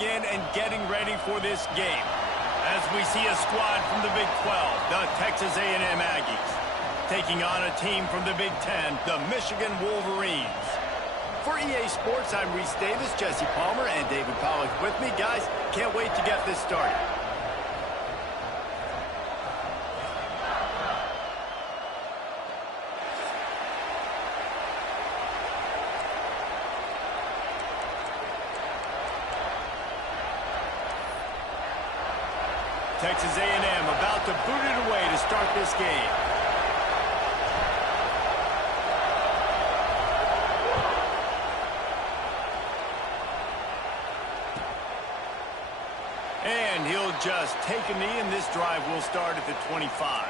settling in and getting ready for this game. As we see a squad from the Big 12, the Texas A&M Aggies, taking on a team from the Big 10, the Michigan Wolverines. For EA Sports, I'm Reese Davis, Jesse Palmer, and David Pollack with me. Guys, can't wait to get this started. Texas A&M about to boot it away to start this game. And he'll just take a knee, and this drive will start at the 25.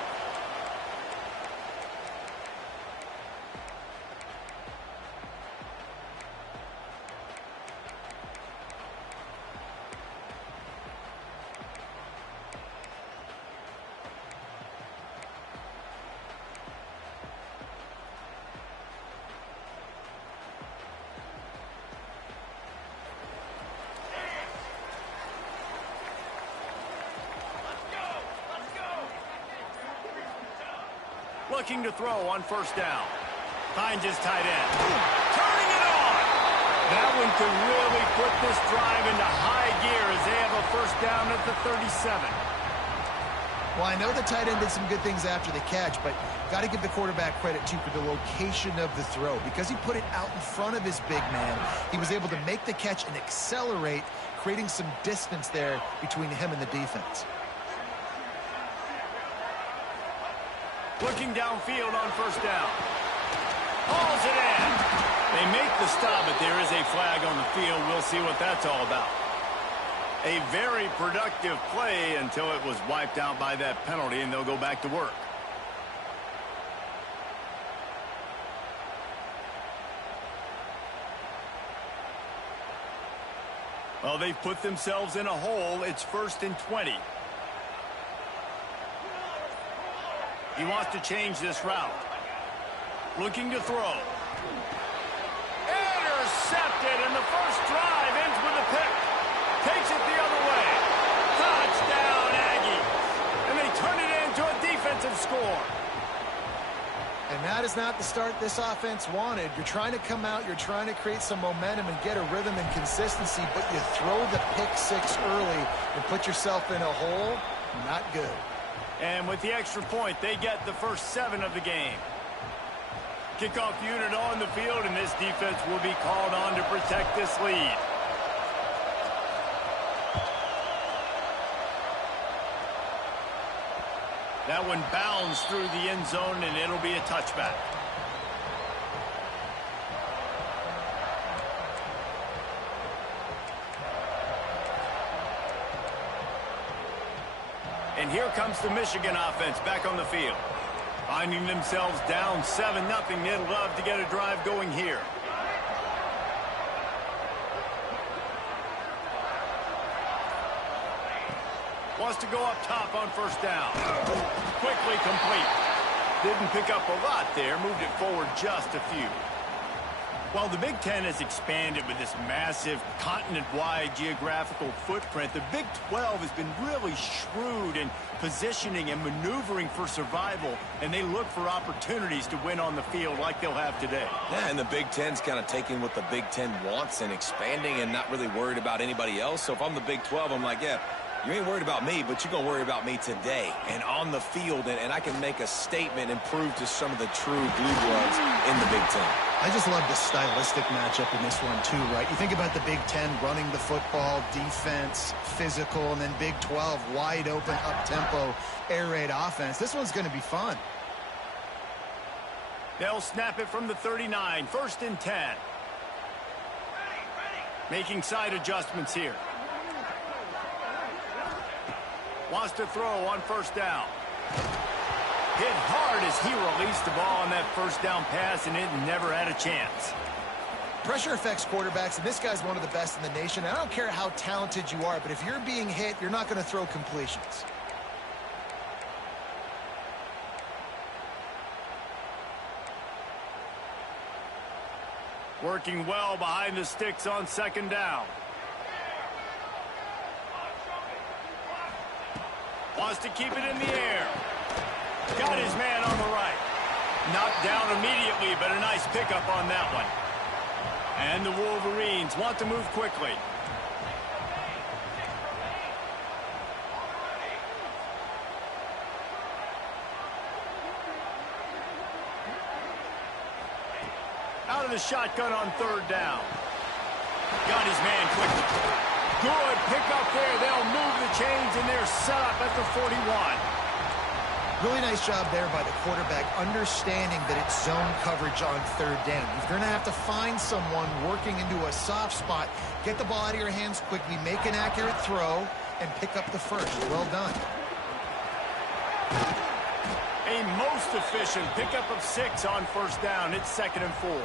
Looking to throw on first down. Finds his tight end. Turning it on! That one could really put this drive into high gear as they have a first down at the 37. Well, I know the tight end did some good things after the catch, but got to give the quarterback credit, too, for the location of the throw. Because he put it out in front of his big man, he was able to make the catch and accelerate, creating some distance there between him and the defense. Looking downfield on first down. Hauls it in. They make the stop, but there is a flag on the field. We'll see what that's all about. A very productive play until it was wiped out by that penalty, and they'll go back to work. Well, they've put themselves in a hole. It's 1st and 20. He wants to change this route. Looking to throw. Intercepted, and the first drive ends with a pick. Takes it the other way. Touchdown, Aggies. And they turn it into a defensive score. And that is not the start this offense wanted. You're trying to come out, you're trying to create some momentum and get a rhythm and consistency, but you throw the pick six early and put yourself in a hole. Not good. And with the extra point, they get the first 7 of the game. Kickoff unit on the field, and this defense will be called on to protect this lead. That one bounds through the end zone, and it'll be a touchback. And here comes the Michigan offense back on the field. Finding themselves down 7-0. They'd love to get a drive going here. Wants to go up top on first down. Quickly complete. Didn't pick up a lot there. Moved it forward just a few. While the Big Ten has expanded with this massive continent-wide geographical footprint, the Big 12 has been really shrewd in positioning and maneuvering for survival, and they look for opportunities to win on the field like they'll have today. Yeah, and the Big Ten's kind of taking what the Big Ten wants and expanding and not really worried about anybody else. So if I'm the Big 12, I'm like, yeah, you ain't worried about me, but you're going to worry about me today and on the field, and I can make a statement and prove to some of the true blue bloods in the Big Ten. I just love the stylistic matchup in this one, too, right? You think about the Big Ten running the football, defense, physical, and then Big 12, wide open, up-tempo, air raid offense. This one's going to be fun. They'll snap it from the 39, 1st and 10. Making side adjustments here. Wants to throw on first down. Hit hard as he released the ball on that first down pass, and it never had a chance. Pressure affects quarterbacks, and this guy's one of the best in the nation. I don't care how talented you are, but if you're being hit, you're not going to throw completions. Working well behind the sticks on second down. Wants to keep it in the air. Got his man on the right. Knocked down immediately, but a nice pickup on that one. And the Wolverines want to move quickly. Out of the shotgun on third down. Got his man quickly. Good pickup there. They'll move the chains, and they're set up at the 41. Really nice job there by the quarterback, understanding that it's zone coverage on third down. You're going to have to find someone working into a soft spot. Get the ball out of your hands quickly, make an accurate throw, and pick up the first. Well done. A most efficient pickup of 6 on first down. It's 2nd and 4.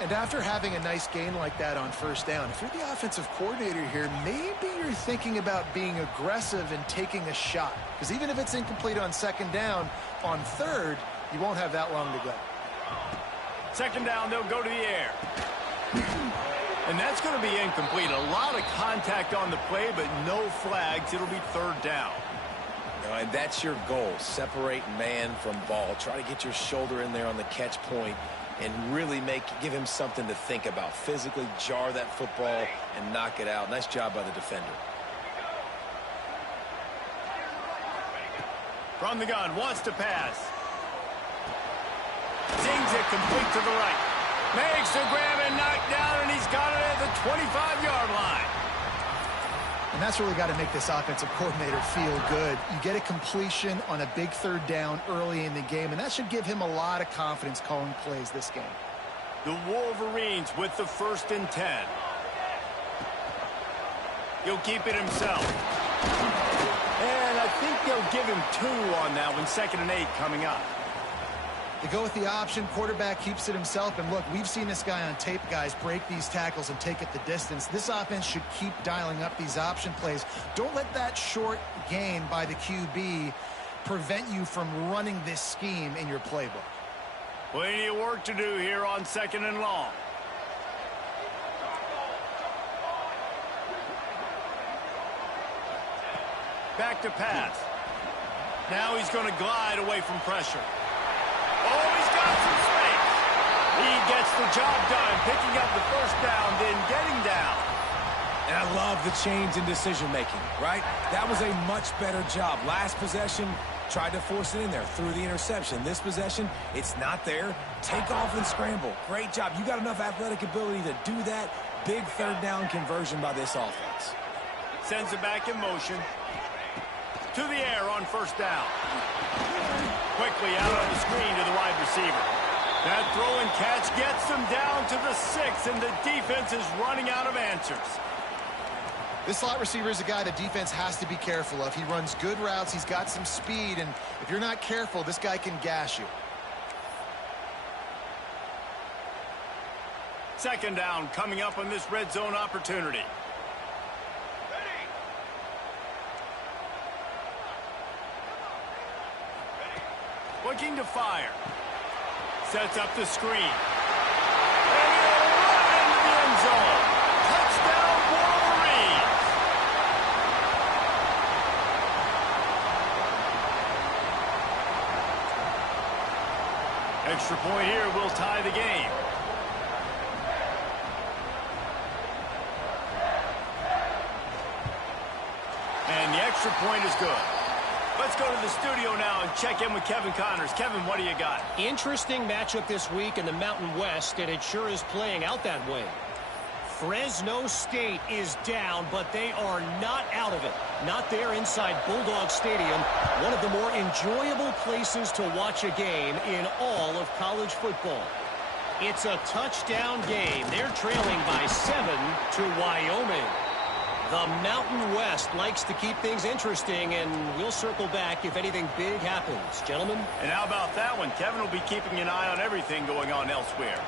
And after having a nice gain like that on first down, if you're the offensive coordinator here, maybe you're thinking about being aggressive and taking a shot. Because even if it's incomplete on 2nd down, on 3rd, you won't have that long to go. 2nd down, they'll go to the air. And that's going to be incomplete. A lot of contact on the play, but no flags. It'll be 3rd down. And that's your goal. Separate man from ball. Try to get your shoulder in there on the catch point and really give him something to think about. Physically jar that football and knock it out. Nice job by the defender. From the gun, wants to pass. Zings it complete to the right. Makes the grab and knock down, and he's got it at the 25-yard line. And that's really got to make this offensive coordinator feel good. You get a completion on a big 3rd down early in the game, and that should give him a lot of confidence calling plays this game. The Wolverines with the 1st and 10. He'll keep it himself. And I think they'll give him 2 on that one. 2nd and 8 coming up. They go with the option. Quarterback keeps it himself. And look, we've seen this guy on tape, guys, break these tackles and take it the distance. This offense should keep dialing up these option plays. Don't let that short gain by the QB prevent you from running this scheme in your playbook. Plenty of work to do here on 2nd and long. Back to pass. Now he's going to glide away from pressure. Oh, he's got some space. He gets the job done, picking up the 1st down, then getting down. And I love the change in decision-making, right? That was a much better job. Last possession, tried to force it in there through the interception. This possession, it's not there. Take off and scramble. Great job. You got enough athletic ability to do that. Big 3rd down conversion by this offense. Sends it back in motion. To the air on 1st down. Quickly out on the screen to the wide receiver. That throw and catch gets them down to the 6, and the defense is running out of answers. This slot receiver is a guy the defense has to be careful of. He runs good routes. He's got some speed, and if you're not careful, this guy can gash you. 2nd down coming up on this red zone opportunity. Looking to fire. Sets up the screen. And he'll run into the end zone. Touchdown, Wolverines. Extra point here will tie the game. And the extra point is good. Let's go to the studio now and check in with Kevin Connors. Kevin, what do you got? Interesting matchup this week in the Mountain West, and it sure is playing out that way. Fresno State is down, but they are not out of it. Not there inside Bulldog Stadium, one of the more enjoyable places to watch a game in all of college football. It's a touchdown game. They're trailing by 7 to Wyoming. The Mountain West likes to keep things interesting, and we'll circle back if anything big happens. Gentlemen? And how about that one? Kevin will be keeping an eye on everything going on elsewhere.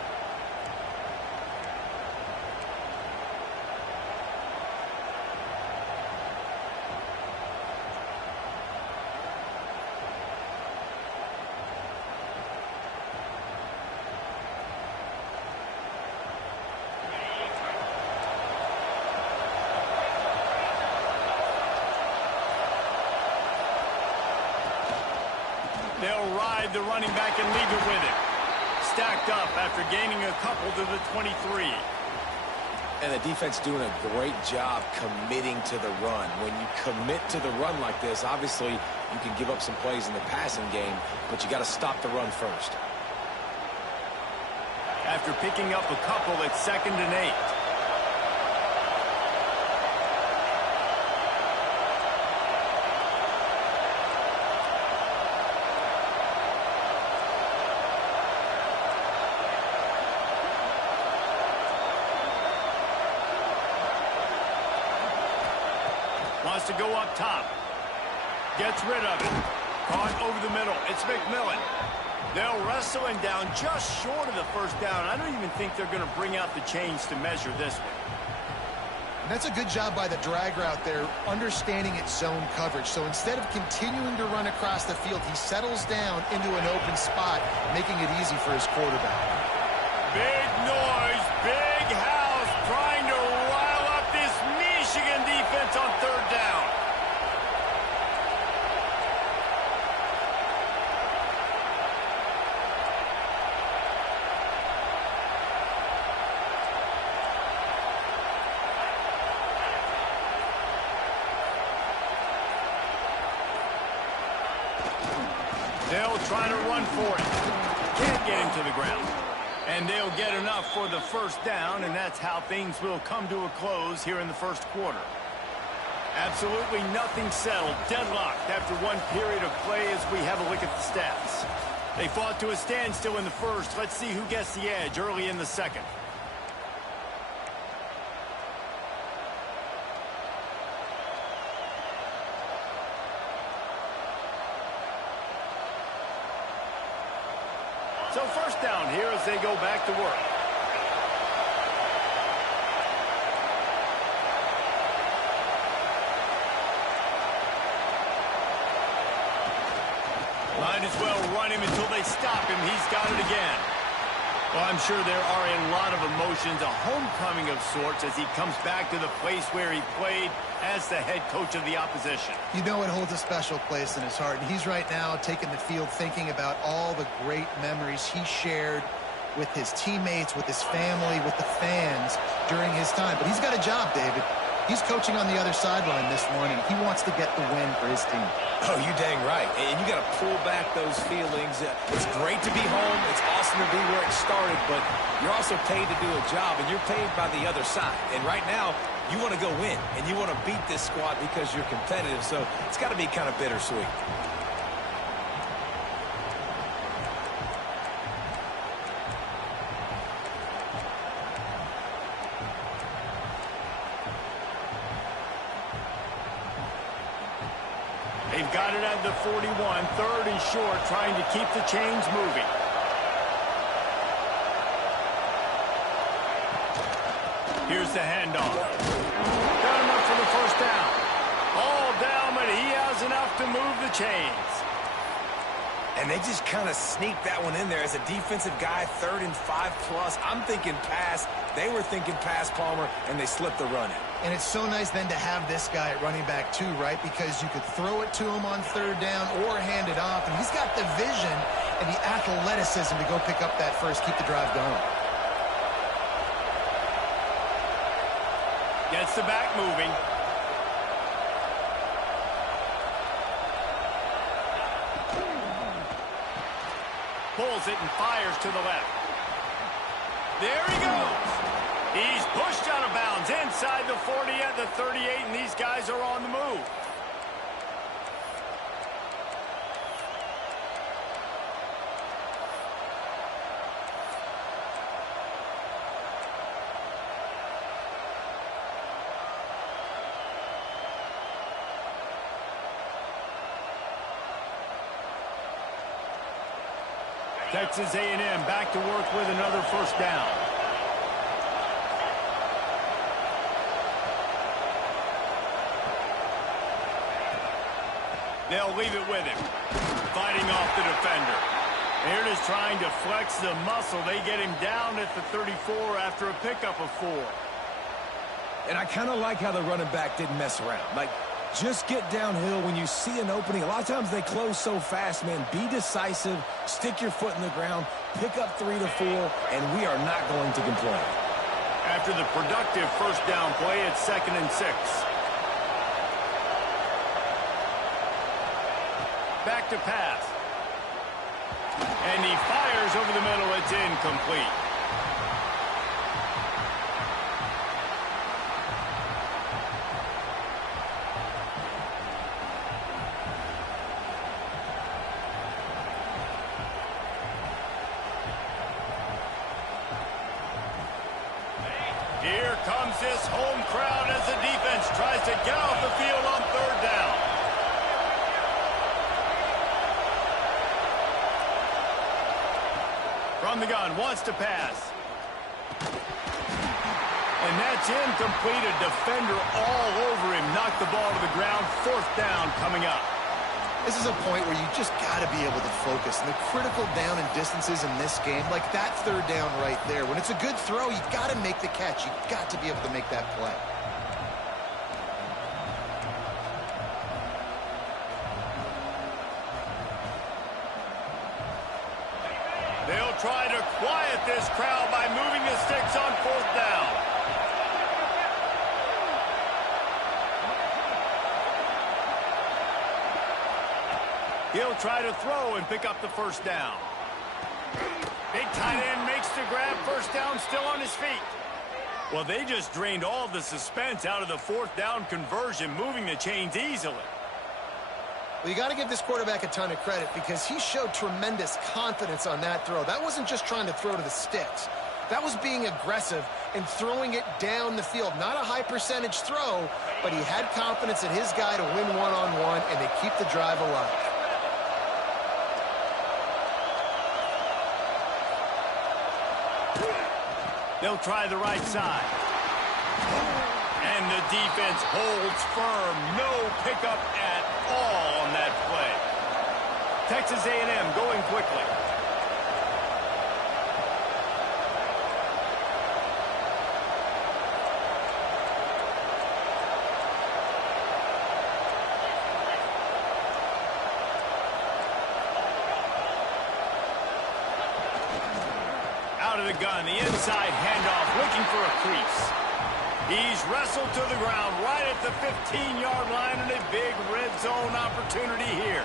inside the running back and leave it with him. Stacked up after gaining a couple to the 23. And the defense doing a great job committing to the run. When you commit to the run like this, obviously you can give up some plays in the passing game, but you got to stop the run first. After picking up a couple, it's 2nd and 8. Wants to go up top. Gets rid of it. Caught over the middle. It's McMillan. They'll wrestle him down just short of the first down. I don't even think they're going to bring out the chains to measure this one. And that's a good job by the drag route there, understanding its zone coverage. So instead of continuing to run across the field, he settles down into an open spot, making it easy for his quarterback. Big noise, big house, trying to rile up this Michigan defense on 3rd down. They'll try to run for it. Can't get him to the ground. And they'll get enough for the first down, and that's how things will come to a close here in the first quarter. Absolutely nothing settled. Deadlocked after one period of play as we have a look at the stats. They fought to a standstill in the first. Let's see who gets the edge early in the second. So first down here as they go back to work. Might as well run him until they stop him. He's got it again. Well, I'm sure there are a lot of emotions, a homecoming of sorts as he comes back to the place where he played as the head coach of the opposition. You know it holds a special place in his heart, and he's right now taking the field thinking about all the great memories he shared with his teammates, with his family, with the fans during his time. But he's got a job, David. He's coaching on the other sideline this morning. He wants to get the win for his team. Oh, you dang right. And you got to pull back those feelings. It's great to be home. It's awesome to be where it started, but you're also paid to do a job, and you're paid by the other side. And right now, you want to go win, and you want to beat this squad because you're competitive, so it's got to be kind of bittersweet. They've got it at the 41, 3rd and short, trying to keep the chains moving. Here's the handoff. Got him up for the first down. All down, but he has enough to move the chains. And they just kind of sneaked that one in there as a defensive guy, 3rd and 5+. I'm thinking pass. They were thinking pass, Palmer, and they slipped the run in. And it's so nice then to have this guy at running back too, right? Because you could throw it to him on 3rd down or hand it off. And he's got the vision and the athleticism to go pick up that first, keep the drive going. Gets the back moving. Pulls it and fires to the left. There he goes. He's pushed out of bounds inside the 40 at the 38, and these guys are on the move. Texas A&M back to work with another first down. They'll leave it with him. Fighting off the defender. Here it is trying to flex the muscle. They get him down at the 34 after a pickup of 4. And I kind of like how the running back didn't mess around. Like, Just get downhill when you see an opening. A lot of times they close so fast, man. Be decisive, stick your foot in the ground, pick up 3 to 4, and we are not going to complain. After the productive first down play, it's 2nd and 6. Back to pass. And he fires over the middle. It's incomplete. Here comes this home crowd as the defense tries to get off the field on 3rd down. From the gun, wants to pass. And that's incomplete. A defender all over him. Knocked the ball to the ground. 4th down coming up. This is a point where you just got to be able to focus. And the critical down and distances in this game, like that 3rd down right there. When it's a good throw, you got to make the catch. You got to be able to make that play. They'll try to quiet this crowd by moving the sticks on 4th down. He'll try to throw and pick up the 1st down. Big tight end makes the grab. 1st down, still on his feet. Well, they just drained all the suspense out of the 4th down conversion, moving the chains easily. Well, you got to give this quarterback a ton of credit because he showed tremendous confidence on that throw. That wasn't just trying to throw to the sticks. That was being aggressive and throwing it down the field. Not a high percentage throw, but he had confidence in his guy to win one-on-one, and they keep the drive alive. They'll try the right side. And the defense holds firm. No pickup at all on that play. Texas A&M going quickly. Out of the gun, the inside handoff, looking for a crease. He's wrestled to the ground right at the 15-yard line, and a big red zone opportunity here.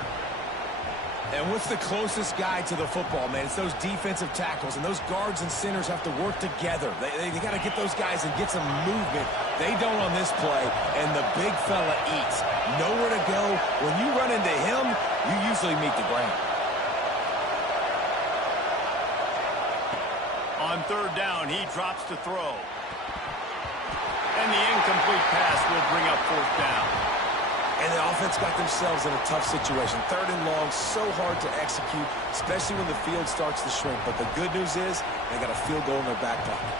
And what's the closest guy to the football, man? It's those defensive tackles, and those guards and centers have to work together. They got to get those guys and get some movement. They don't on this play, and the big fella eats. Nowhere to go. When you run into him, you usually meet the ground. On 3rd down, he drops to throw. And the incomplete pass will bring up 4th down. And the offense got themselves in a tough situation. 3rd and long, so hard to execute, especially when the field starts to shrink. But the good news is they got a field goal in their back pocket.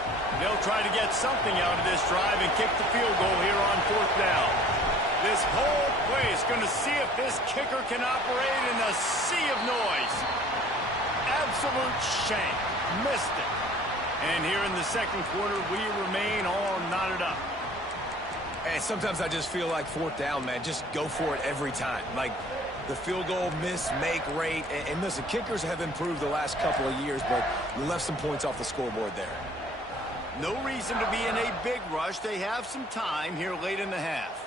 They'll try to get something out of this drive and kick the field goal here on 4th down. This whole play is going to see if this kicker can operate in a sea of noise. Absolute shame. Missed it. And here in the 2nd quarter, we remain all knotted up. And sometimes I just feel like 4th down, man, just go for it every time. Like the field goal miss, make rate. And listen, kickers have improved the last couple of years, but we left some points off the scoreboard there. No reason to be in a big rush. They have some time here late in the half.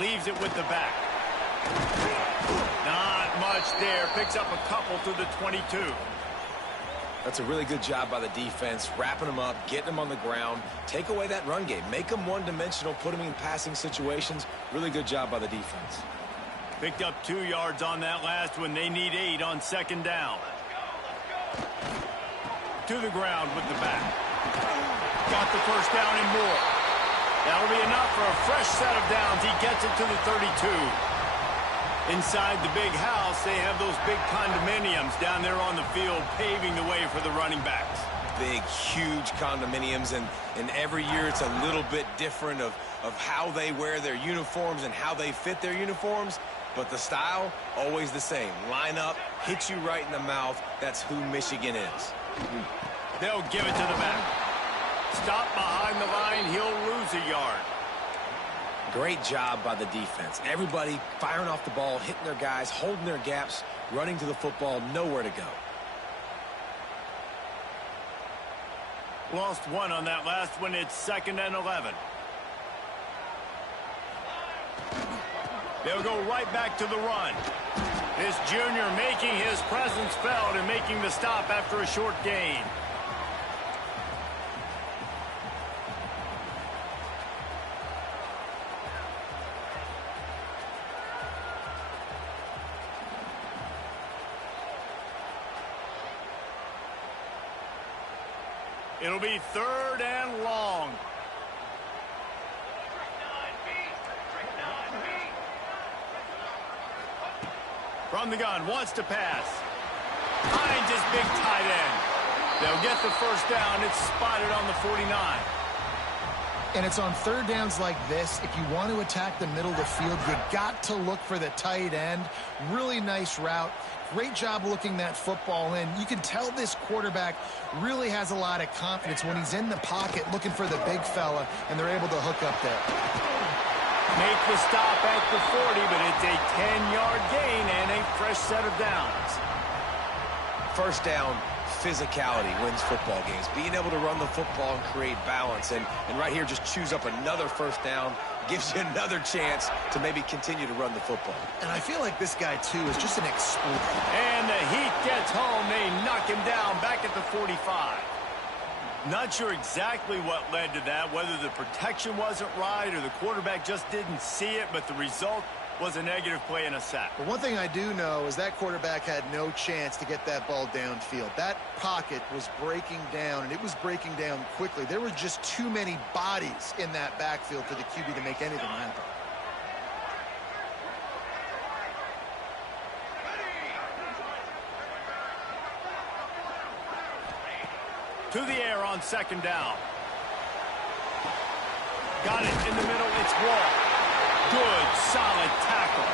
Leaves it with the back. Not much there. Picks up a couple to the 22. That's a really good job by the defense, wrapping them up, getting them on the ground. Take away that run game. Make them one-dimensional, put them in passing situations. Really good job by the defense. Picked up 2 yards on that last one. They need 8 on 2nd down. To the ground with the back. Got the 1st down and more. That'll be enough for a fresh set of downs. He gets it to the 32. Inside the big house, they have those big condominiums down there on the field, paving the way for the running backs. Big, huge condominiums, and every year it's a little bit different of how they wear their uniforms and how they fit their uniforms, but the style, always the same. Line up, hit you right in the mouth. That's who Michigan is. They'll give it to the back. Stop behind the line. He'll lose a yard. Great job by the defense. Everybody firing off the ball, hitting their guys, holding their gaps, running to the football, nowhere to go. Lost one on that last one. It's 2nd and 11. They'll go right back to the run. This junior making his presence felt and making the stop after a short gain. It'll be 3rd and long. From the gun, wants to pass. Finds his big tight end. They'll get the first down. It's spotted on the 49. And it's on 3rd downs like this. If you want to attack the middle of the field, you got to look for the tight end. Really nice route. Great job looking that football in. You can tell this quarterback really has a lot of confidence when he's in the pocket looking for the big fella, and they're able to hook up there. Make the stop at the 40, but it's a 10-yard gain and a fresh set of downs. First down, physicality wins football games. Being able to run the football and create balance. And right here, just choose up another first down. Gives you another chance to maybe continue to run the football. And I feel like this guy, too, is just an exploder. And the heat gets home. They knock him down back at the 45. Not sure exactly what led to that, whether the protection wasn't right or the quarterback just didn't see it, but the result was a negative play and a sack. But one thing I do know is that quarterback had no chance to get that ball downfield. That pocket was breaking down, and it was breaking down quickly. There were just too many bodies in that backfield for the QB to make anything happen. To the air on 2nd down. Got it in the middle. It's Wall. Good, solid tackle.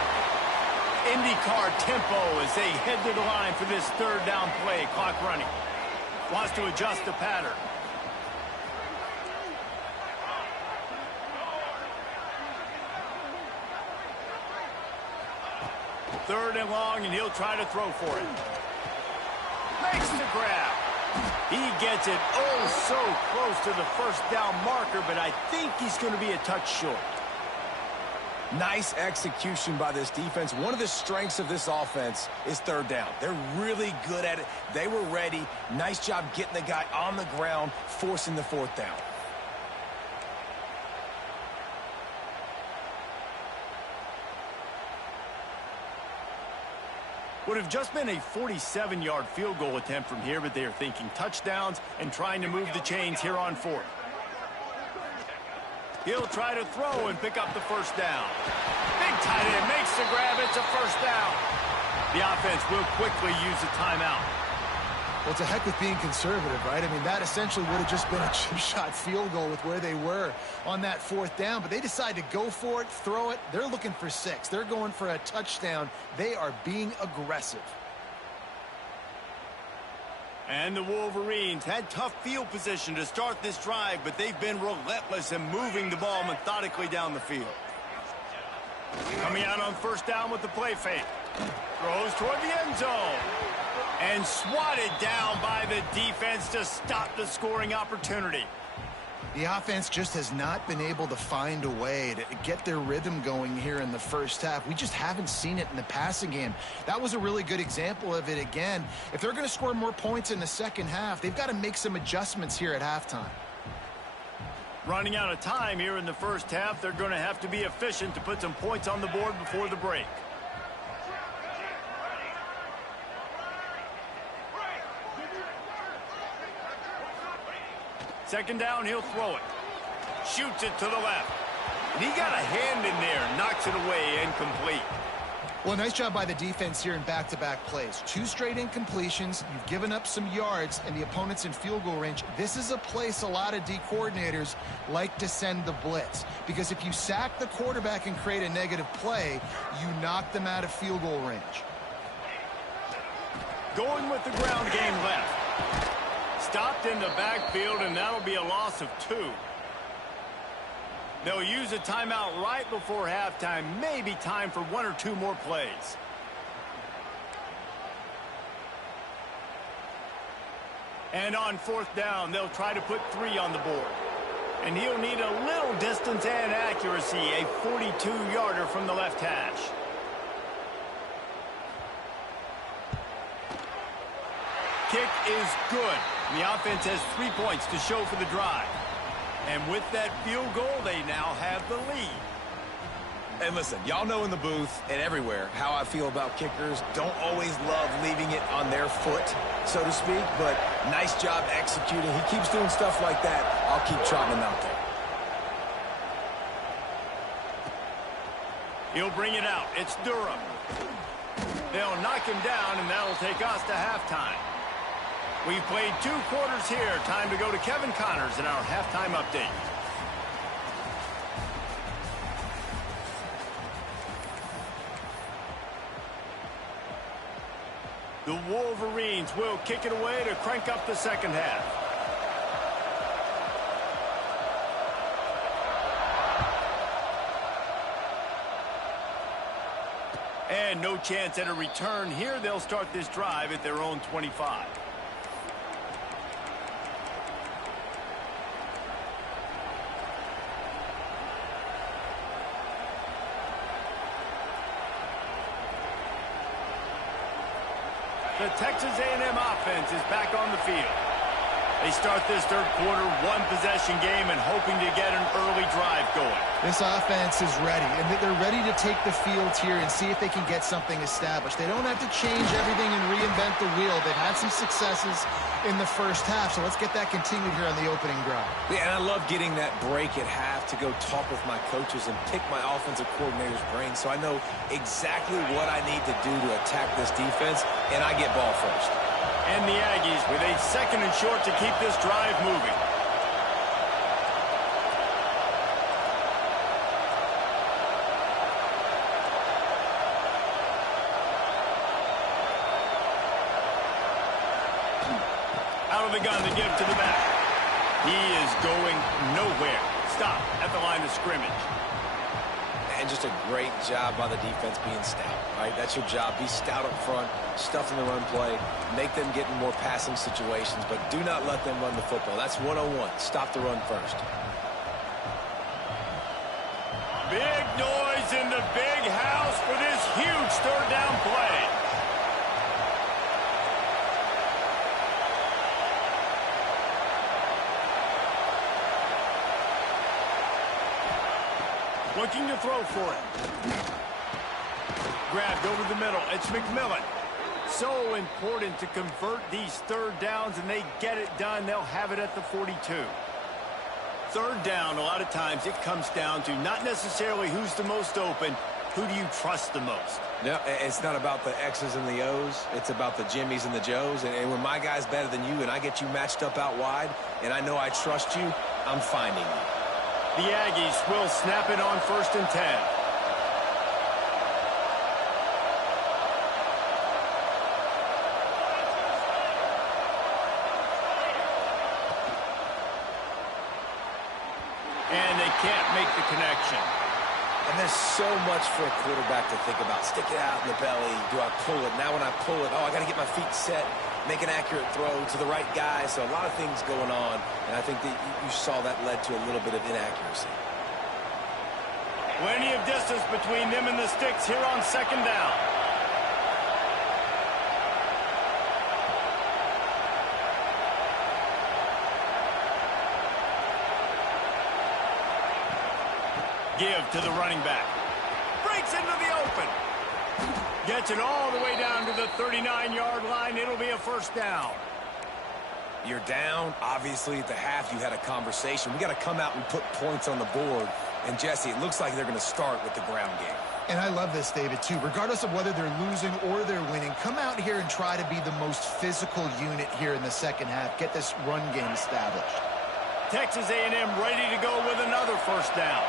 IndyCar tempo as they head to the line for this 3rd down play. Clock running. Wants to adjust the pattern. Third and long, and he'll try to throw for it. Makes the grab. He gets it oh so close to the first down marker, but I think he's going to be a touch short. Nice execution by this defense. One of the strengths of this offense is 3rd down. They're really good at it. They were ready. Nice job getting the guy on the ground, forcing the 4th down. Would have just been a 47-yard field goal attempt from here, but they are thinking touchdowns and trying to move the chains here on 4th. He'll try to throw and pick up the first down. Big tight end makes the grab. It's a first down. The offense will quickly use a timeout. Well, it's a heck with being conservative, right? I mean, that essentially would have just been a chip shot field goal with where they were on that 4th down. But they decide to go for it, throw it. They're looking for 6. They're going for a touchdown. They are being aggressive. And the Wolverines had tough field position to start this drive, but they've been relentless in moving the ball methodically down the field. Coming out on 1st down with the play fake. Throws toward the end zone. And swatted down by the defense to stop the scoring opportunity. The offense just has not been able to find a way to get their rhythm going here in the first half. We just haven't seen it in the passing game. That was a really good example of it again. If they're going to score more points in the second half, they've got to make some adjustments here at halftime. Running out of time here in the first half, they're going to have to be efficient to put some points on the board before the break. Second down, he'll throw it. Shoots it to the left. And he got a hand in there, knocks it away, incomplete. Well, nice job by the defense here in back-to-back plays. 2 straight incompletions. You've given up some yards, and the opponent's in field goal range. This is a place a lot of D coordinators like to send the blitz. Because if you sack the quarterback and create a negative play, you knock them out of field goal range. Going with the ground game left. stopped in the backfield, and that'll be a loss of 2. They'll use a timeout right before halftime. Maybe time for 1 or 2 more plays. And on 4th down, they'll try to put 3 on the board. And he'll need a little distance and accuracy, a 42-yarder from the left hash. Kick is good. The offense has 3 points to show for the drive. And with that field goal, they now have the lead. And listen, y'all know in the booth and everywhere how I feel about kickers. Don't always love leaving it on their foot, so to speak, but nice job executing. He keeps doing stuff like that. I'll keep trotting him out there. He'll bring it out. It's Durham. They'll knock him down, and that'll take us to halftime. We've played 2 quarters here. Time to go to Kevin Connors in our halftime update. The Wolverines will kick it away to crank up the second half. And no chance at a return here. They'll start this drive at their own 25. The Texas A&M offense is back on the field. They start this 3rd quarter 1-possession game and hoping to get an early drive going. This offense is ready, and they're ready to take the field here and see if they can get something established. They don't have to change everything and reinvent the wheel. They've had some successes in the first half, so let's get that continued here on the opening drive. Yeah, and I love getting that break at half to go talk with my coaches and pick my offensive coordinator's brain so I know exactly what I need to do to attack this defense, and I get ball first. And the Aggies with a 2nd and short to keep this drive moving. Out of the gun to give to the back. He is going nowhere. Stop at the line of scrimmage. And just a great job by the defense being stout, right? That's your job. Be stout up front, stuff in the run play, make them get in more passing situations, but do not let them run the football. That's 101. Stop the run first. Big noise in the big house for this huge 3rd down play. Looking to throw for it. Grabbed over the middle. It's McMillan. So important to convert these 3rd downs, and they get it done. They'll have it at the 42. 3rd down, a lot of times it comes down to not necessarily who's the most open. Who do you trust the most? No, it's not about the X's and the O's. It's about the Jimmies and the Joes. And when my guy's better than you and I get you matched up out wide and I know I trust you, I'm finding you. The Aggies will snap it on 1st and 10. And they can't make the connection. And there's so much for a quarterback to think about. Stick it out in the belly. Do I pull it? Now when I pull it, I got to get my feet set, make an accurate throw to the right guy. So a lot of things going on, and I think that you saw that led to a little bit of inaccuracy. Plenty of distance between them and the sticks here on 2nd down. Give to the running back. Breaks into the open. Gets it all the way down to the 39-yard line. It'll be a 1st down. You're down. Obviously, at the half, you had a conversation. We got to come out and put points on the board. And, Jesse, it looks like they're going to start with the ground game. And I love this, David, too. Regardless of whether they're losing or they're winning, come out here and try to be the most physical unit here in the second half. Get this run game established. Texas A&M ready to go with another 1st down.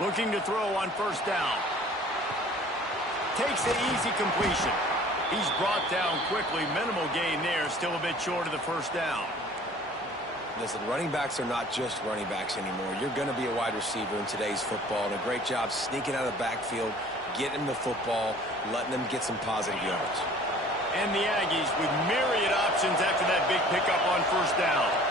Looking to throw on first down. Takes the easy completion. He's brought down quickly. Minimal gain there. Still a bit short of the first down. Listen, running backs are not just running backs anymore. You're going to be a wide receiver in today's football, and a great job sneaking out of the backfield, getting him the football, letting them get some positive yards. And the Aggies with myriad options after that big pickup on first down.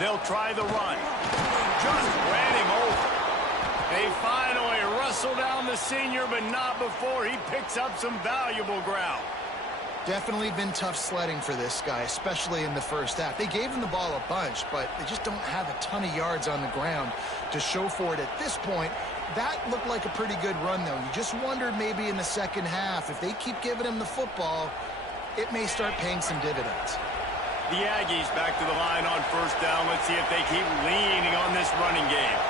They'll try the run. Just ran him over. They finally wrestle down the senior, but not before he picks up some valuable ground. Definitely been tough sledding for this guy, especially in the first half. They gave him the ball a bunch, but they just don't have a ton of yards on the ground to show for it at this point. That looked like a pretty good run, though. You just wondered maybe in the second half, if they keep giving him the football, it may start paying some dividends. The Aggies back to the line on first down. Let's see if they keep leaning on this running game.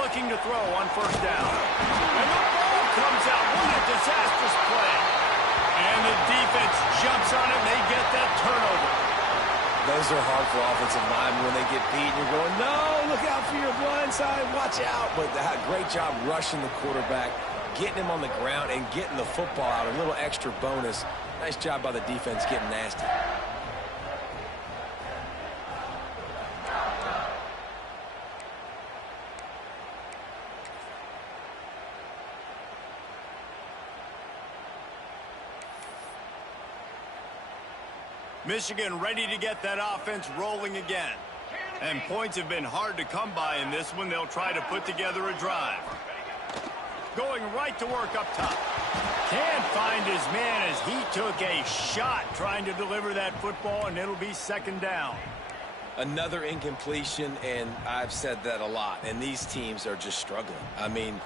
Looking to throw on first down. And the ball comes out. What a disastrous play. And the defense jumps on it, and they get that turnover. Those are hard for offensive linemen when they get beat. You're going, no, look out for your blind side, watch out. But great job rushing the quarterback, getting him on the ground, and getting the football out. A little extra bonus. Nice job by the defense getting nasty. Michigan ready to get that offense rolling again. And points have been hard to come by in this one. They'll try to put together a drive. Going right to work up top. Can't find his man as he took a shot trying to deliver that football, and it'll be second down. Another incompletion, and I've said that a lot, and these teams are just struggling. I mean,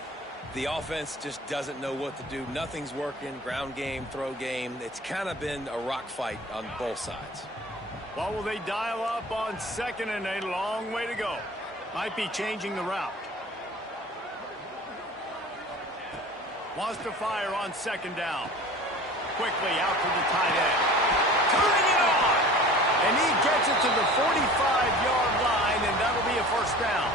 the offense just doesn't know what to do. Nothing's working. Ground game, throw game. It's kind of been a rock fight on both sides. Well, will they dial up on second, and a long way to go. Might be changing the route. Wants to fire on second down. Quickly out to the tight end. Turning it on. And he gets it to the 45-yard line, and that'll be a first down.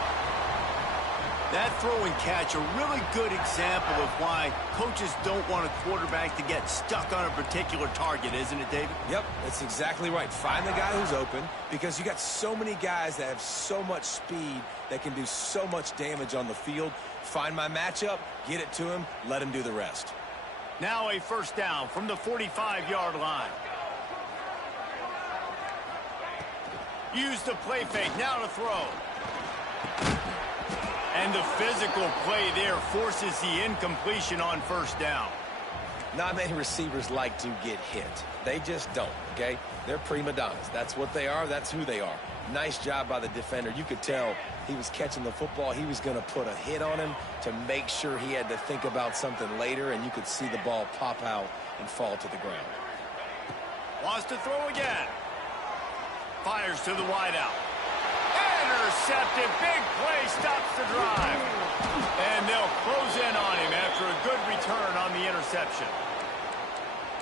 That throw and catch, a really good example of why coaches don't want a quarterback to get stuck on a particular target, isn't it, David? Yep, that's exactly right. Find the guy who's open, because you got so many guys that have so much speed that can do so much damage on the field. Find my matchup, get it to him, let him do the rest. Now a first down from the 45-yard line. Use the play fake, now to throw. And the physical play there forces the incompletion on first down. Not many receivers like to get hit. They just don't, okay? They're prima donnas. That's what they are. That's who they are. Nice job by the defender. You could tell he was catching the football. He was going to put a hit on him to make sure he had to think about something later, and you could see the ball pop out and fall to the ground. Wants to throw again. Fires to the wideout. Intercepted. Big play stops the drive. And they'll close in on him after a good return on the interception.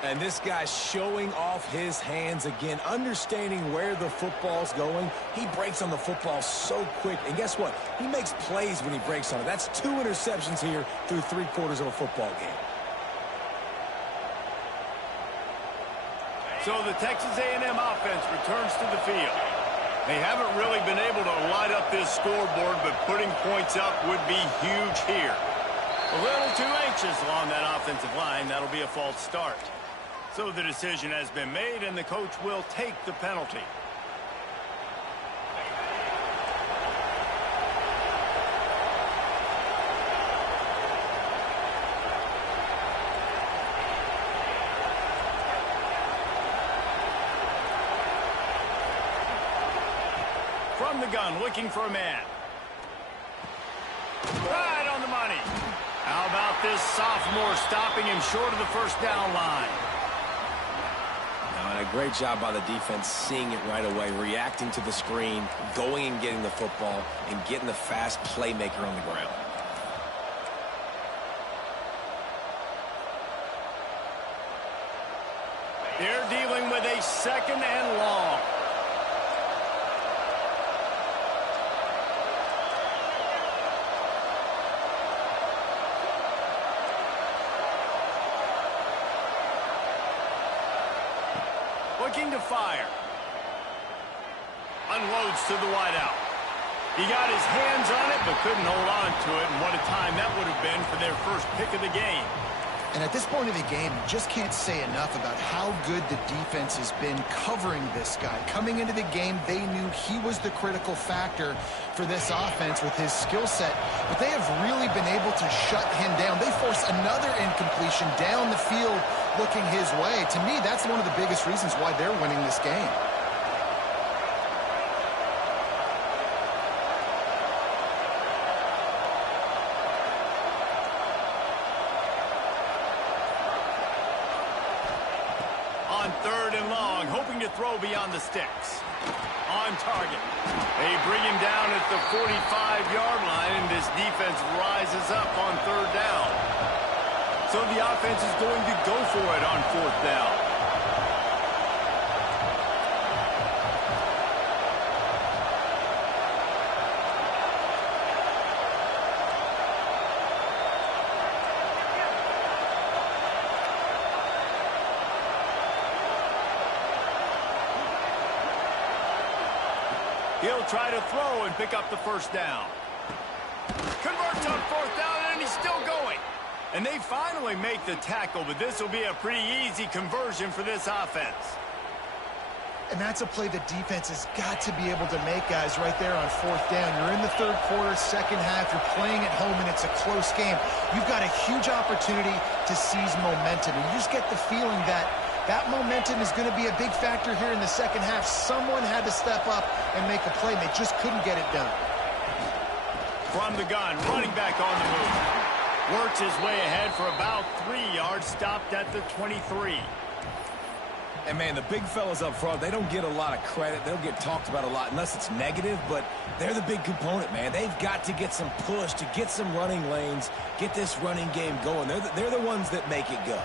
And this guy's showing off his hands again, understanding where the football's going. He breaks on the football so quick. And guess what? He makes plays when he breaks on it. That's 2 interceptions here through 3/4 of a football game. So the Texas A&M offense returns to the field. They haven't really been able to light up this scoreboard, but putting points up would be huge here. A little too anxious along that offensive line. That'll be a false start. So the decision has been made, and the coach will take the penalty. From the gun, looking for a man. Right on the money. How about this sophomore stopping him short of the first down line? Now And a great job by the defense seeing it right away, reacting to the screen, going and getting the football, and getting the fast playmaker on the ground. They're dealing with a 2nd and long. Looking to fire. Unloads to the wideout. He got his hands on it, but couldn't hold on to it, and what a time that would have been for their first pick of the game. And at this point of the game, you just can't say enough about how good the defense has been covering this guy. Coming into the game, they knew he was the critical factor for this offense with his skill set, but they have really been able to shut him down. They force another incompletion down the field looking his way. To me, that's one of the biggest reasons why they're winning this game. On 3rd and long, hoping to throw beyond the sticks. On target. They bring him down at the 45-yard line, and this defense rises up on 3rd down. So the offense is going to go for it on 4th down. He'll try to throw and pick up the 1st down. Converts on 4th down, and he's still going. And they finally make the tackle, but this will be a pretty easy conversion for this offense. And that's a play the defense has got to be able to make, guys, right there on 4th down. You're in the 3rd quarter, 2nd half. You're playing at home, and it's a close game. You've got a huge opportunity to seize momentum. And you just get the feeling that that momentum is going to be a big factor here in the 2nd half. Someone had to step up and make a play, and they just couldn't get it done. From the gun, running back on the move. Works his way ahead for about 3 yards, stopped at the 23. And, man, the big fellas up front, they don't get a lot of credit. They don't get talked about a lot unless it's negative, but they're the big component, man. They've got to get some push, to get some running lanes, get this running game going. They're the ones that make it go.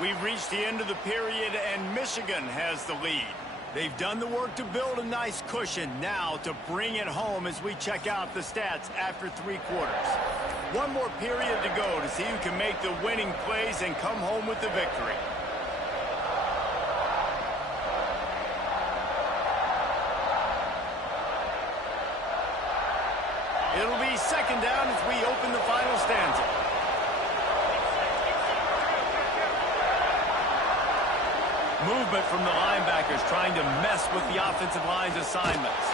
We've reached the end of the period, and Michigan has the lead. They've done the work to build a nice cushion. Now to bring it home as we check out the stats after 3 quarters. One more period to go to see who can make the winning plays and come home with the victory. It'll be 2nd down as we open the final stanza. Movement from the linebackers trying to mess with the offensive line's assignments.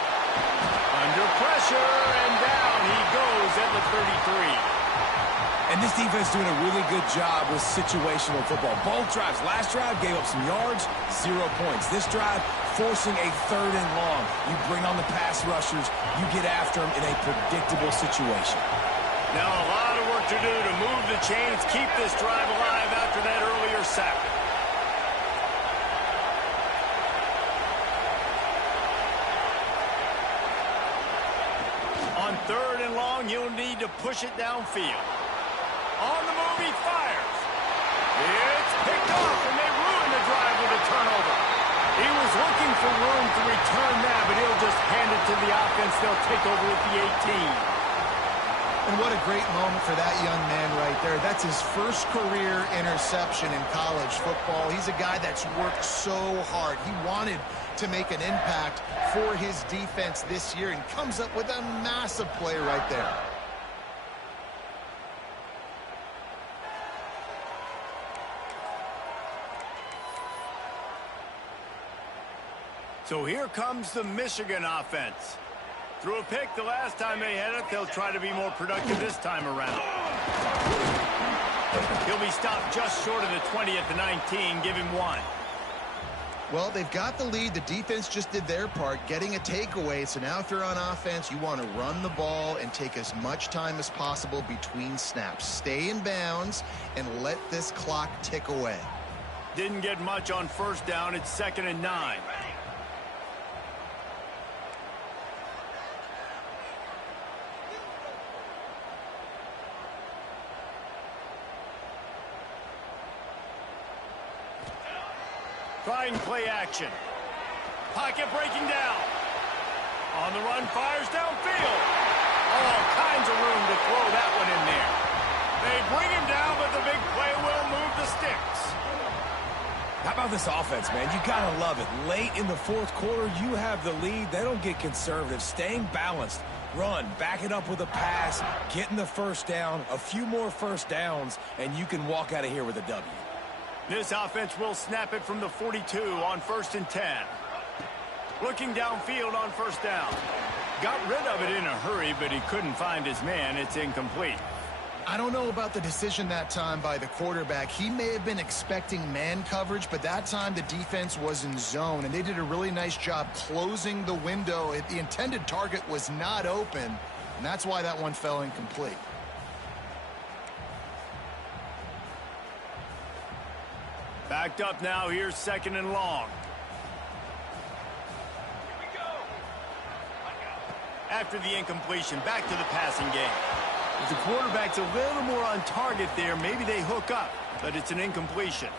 Under pressure, and down he goes at the 33. And this defense doing a really good job with situational football. Both drives. Last drive gave up some yards, 0 points. This drive forcing a 3rd and long. You bring on the pass rushers. You get after them in a predictable situation. Now a lot of work to do to move the chains, keep this drive alive after that earlier sack. On 3rd and long, you'll need to push it downfield. On the move, he fires. It's picked off, and they ruin the drive with a turnover. He was looking for room to return that, but he'll just hand it to the offense. They'll take over at the 18. And what a great moment for that young man right there. That's his first career interception in college football. He's a guy that's worked so hard. He wanted to make an impact for his defense this year and comes up with a massive play right there. So here comes the Michigan offense. Threw a pick the last time they had it. They'll try to be more productive this time around. He'll be stopped just short of the 20 at the 19. Give him 1. Well, they've got the lead. The defense just did their part, getting a takeaway. So now if you're on offense, you want to run the ball and take as much time as possible between snaps. Stay in bounds and let this clock tick away. Didn't get much on first down. It's 2nd and 9. Trying play action. Pocket breaking down. On the run, fires downfield. All kinds of room to throw that one in there. They bring him down, but the big play will move the sticks. How about this offense, man? You got to love it. Late in the fourth quarter, you have the lead. They don't get conservative. Staying balanced. Run, back it up with a pass, getting the first down, a few more first downs, and you can walk out of here with a W. This offense will snap it from the 42 on 1st and 10. Looking downfield on first down. Got rid of it in a hurry, but he couldn't find his man. It's incomplete. I don't know about the decision that time by the quarterback. He may have been expecting man coverage, but that time the defense was in zone, and they did a really nice job closing the window. The intended target was not open, and that's why that one fell incomplete. Backed up now. Here's 2nd and long. After the incompletion, back to the passing game. If the quarterback's a little more on target there, maybe they hook up, but it's an incompletion.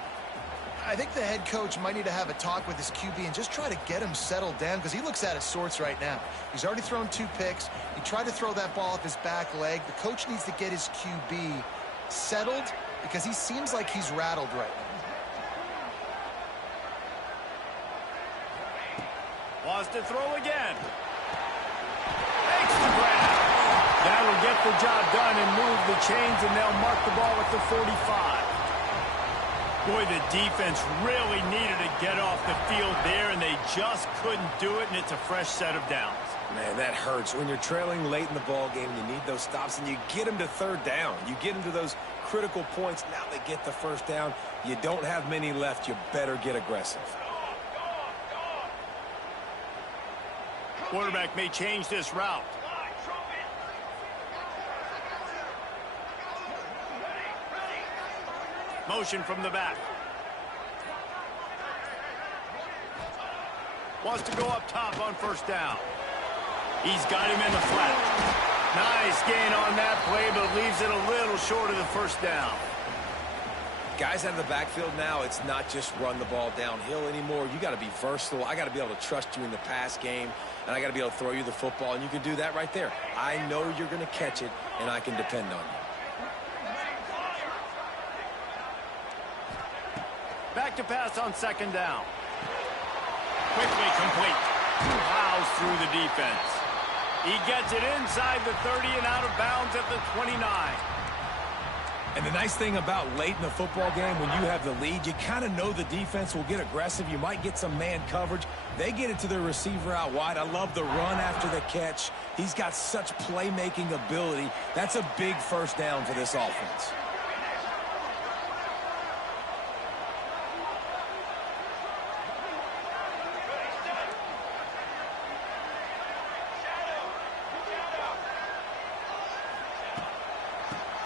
I think the head coach might need to have a talk with his QB and just try to get him settled down because he looks out of sorts right now. He's already thrown 2 picks. He tried to throw that ball off his back leg. The coach needs to get his QB settled because he seems like he's rattled right now. Wants to throw again. Makes the grab. That'll get the job done and move the chains, and they'll mark the ball at the 45. Boy, the defense really needed to get off the field there, and they just couldn't do it, and it's a fresh set of downs. Man, that hurts. When you're trailing late in the ball game, you need those stops, and you get them to 3rd down. You get them to those critical points. Now they get the first down. You don't have many left. You better get aggressive. Quarterback may change this route. Motion from the back. Wants to go up top on first down. He's got him in the flat. Nice gain on that play, but leaves it a little short of the first down. Guys out of the backfield now, it's not just run the ball downhill anymore. You got to be versatile. I got to be able to trust you in the pass game, and I got to be able to throw you the football, and you can do that right there. I know you're going to catch it, and I can depend on you. Back to pass on 2nd down. Quickly complete. Plows through the defense. He gets it inside the 30 and out of bounds at the 29. And the nice thing about late in the football game, when you have the lead, you kind of know the defense will get aggressive. You might get some man coverage. They get it to their receiver out wide. I love the run after the catch. He's got such playmaking ability. That's a big first down for this offense.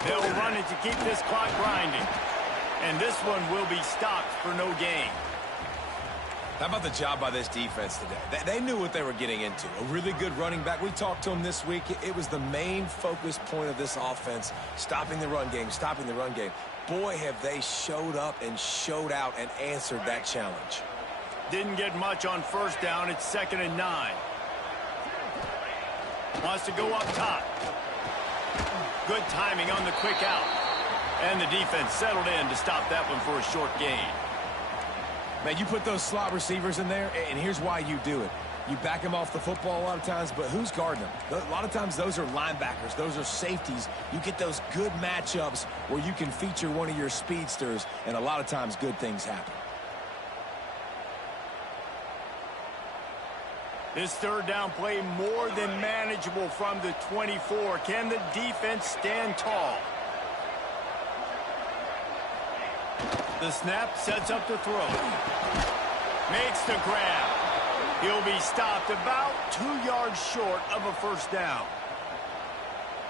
They'll run it to keep this clock grinding. And this one will be stopped for no gain. How about the job by this defense today? They knew what they were getting into. A really good running back. We talked to him this week. It was the main focus point of this offense, stopping the run game, stopping the run game. Boy, have they showed up and showed out and answered that challenge. Didn't get much on first down. It's 2nd and 9. Wants to go up top. Good timing on the quick out. And the defense settled in to stop that one for a short gain. Man, you put those slot receivers in there, and here's why you do it. You back them off the football a lot of times, but who's guarding them? A lot of times those are linebackers. Those are safeties. You get those good matchups where you can feature one of your speedsters, and a lot of times good things happen. This 3rd down play more than manageable from the 24. Can the defense stand tall? The snap sets up the throw. Makes the grab. He'll be stopped about 2 yards short of a first down.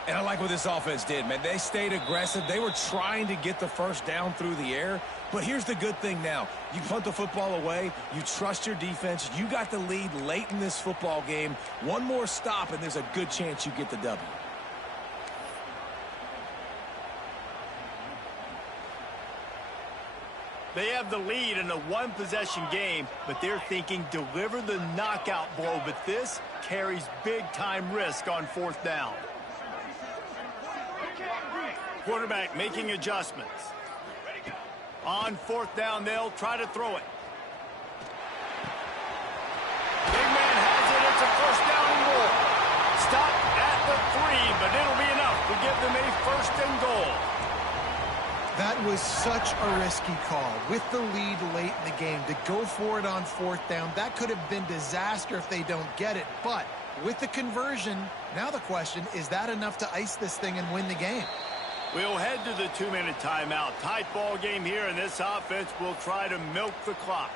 And I like what this offense did, man. They stayed aggressive. They were trying to get the first down through the air. But here's the good thing now. You punt the football away. You trust your defense. You got the lead late in this football game. One more stop, and there's a good chance you get the W. They have the lead in a one-possession game, but they're thinking deliver the knockout blow. But this carries big-time risk on fourth down. Quarterback making adjustments. On fourth down, they'll try to throw it. Big man has it. It's a first down and goal. Stop at the 3, but it'll be enough to give them a first and goal. That was such a risky call. With the lead late in the game, to go for it on fourth down, that could have been disaster if they don't get it. But with the conversion, now the question, is that enough to ice this thing and win the game? We'll head to the 2-minute timeout. Tight ball game here, and this offense will try to milk the clock.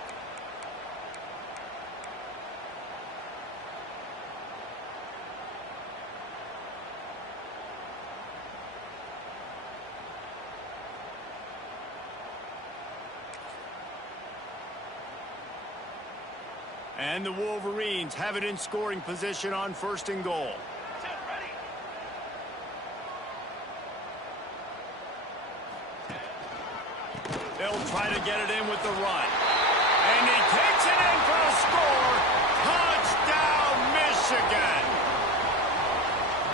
And the Wolverines have it in scoring position on first and goal. They'll try to get it in with the run. And he takes it in for a score. Touchdown, Michigan.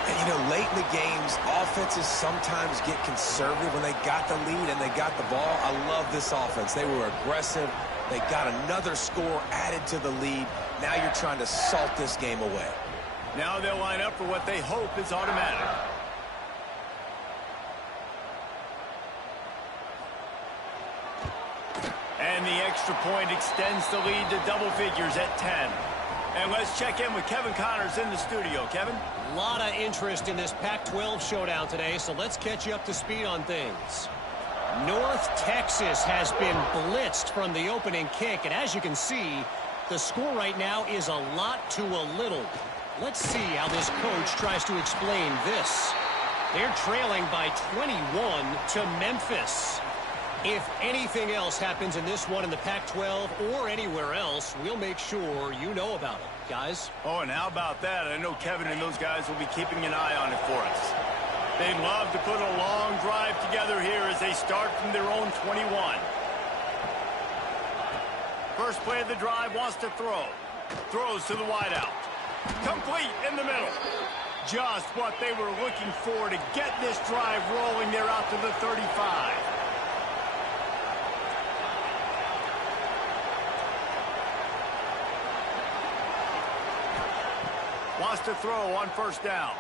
And, you know, late in the games, offenses sometimes get conservative when they got the lead and they got the ball. I love this offense. They were aggressive. They got another score added to the lead. Now you're trying to salt this game away. Now they'll line up for what they hope is automatic. And the extra point extends the lead to double figures at 10. And let's check in with Kevin Connors in the studio. Kevin? A lot of interest in this Pac-12 showdown today, so let's catch you up to speed on things. North Texas has been blitzed from the opening kick, and as you can see, the score right now is a lot to a little. Let's see how this coach tries to explain this. They're trailing by 21 to Memphis. If anything else happens in this one in the Pac-12 or anywhere else, we'll make sure you know about it, guys. Oh, and how about that? I know Kevin and those guys will be keeping an eye on it for us. They'd love to put a long drive together here as they start from their own 21. First play of the drive, wants to throw. Throws to the wideout. Complete in the middle. Just what they were looking for to get this drive rolling. They're out to the 35. Wants to throw on first down.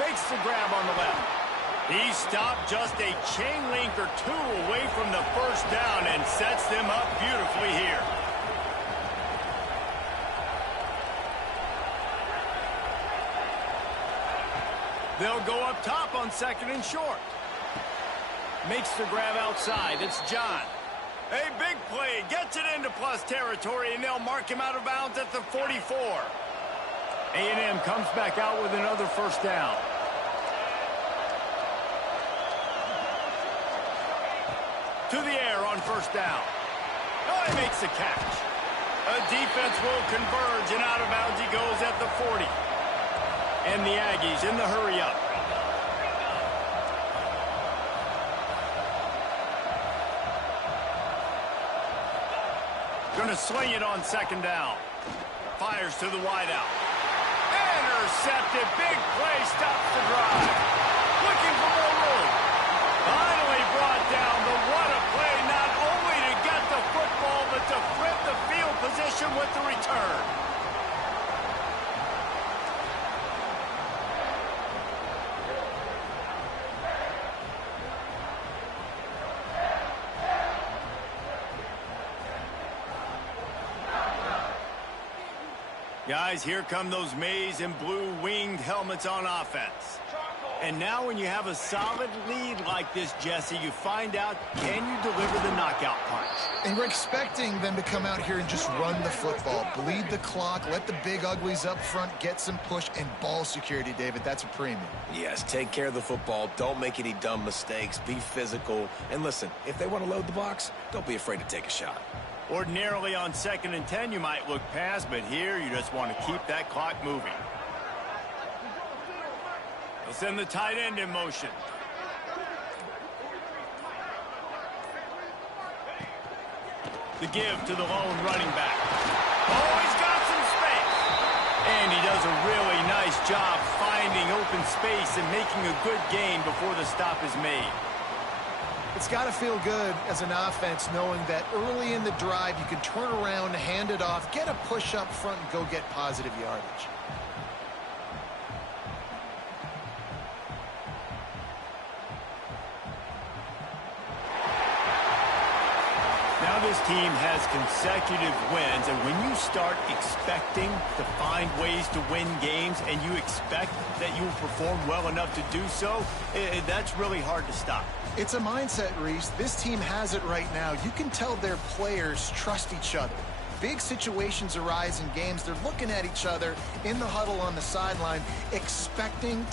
Makes the grab on the left. He stopped just a chain link or two away from the first down and sets them up beautifully here. They'll go up top on second and short. Makes the grab outside. It's John. A big play. Gets it into plus territory, and they'll mark him out of bounds at the 44. A&M comes back out with another first down. To the air on first down. Oh, he makes the catch. A defense will converge, and out of bounds he goes at the 40. And the Aggies in the hurry-up. Going to sling it on second down. Fires to the wideout. Intercepted. Big play. Stops the drive. Looking for more room. Finally brought down. The what a play. Not only to get the football, but to flip the field position with the return. Guys, here come those maize and blue winged helmets on offense. And now when you have a solid lead like this, Jesse, you find out, can you deliver the knockout punch? And we're expecting them to come out here and just run the football, bleed the clock, let the big uglies up front get some push and ball security, David. That's a premium. Yes, take care of the football. Don't make any dumb mistakes. Be physical. And listen, if they want to load the box, don't be afraid to take a shot. Ordinarily on 2nd and 10, you might look past, but here you just want to keep that clock moving. They'll send the tight end in motion. The give to the lone running back. Oh, he's got some space. And he does a really nice job finding open space and making a good gain before the stop is made. It's got to feel good as an offense knowing that early in the drive you can turn around, hand it off, get a push up front, and go get positive yardage. Now this team has consecutive wins, and when you start expecting to find ways to win games and you expect that you will perform well enough to do so, that's really hard to stop. It's a mindset, Reese. This team has it right now. You can tell their players trust each other. Big situations arise in games. They're looking at each other in the huddle on the sideline, expecting to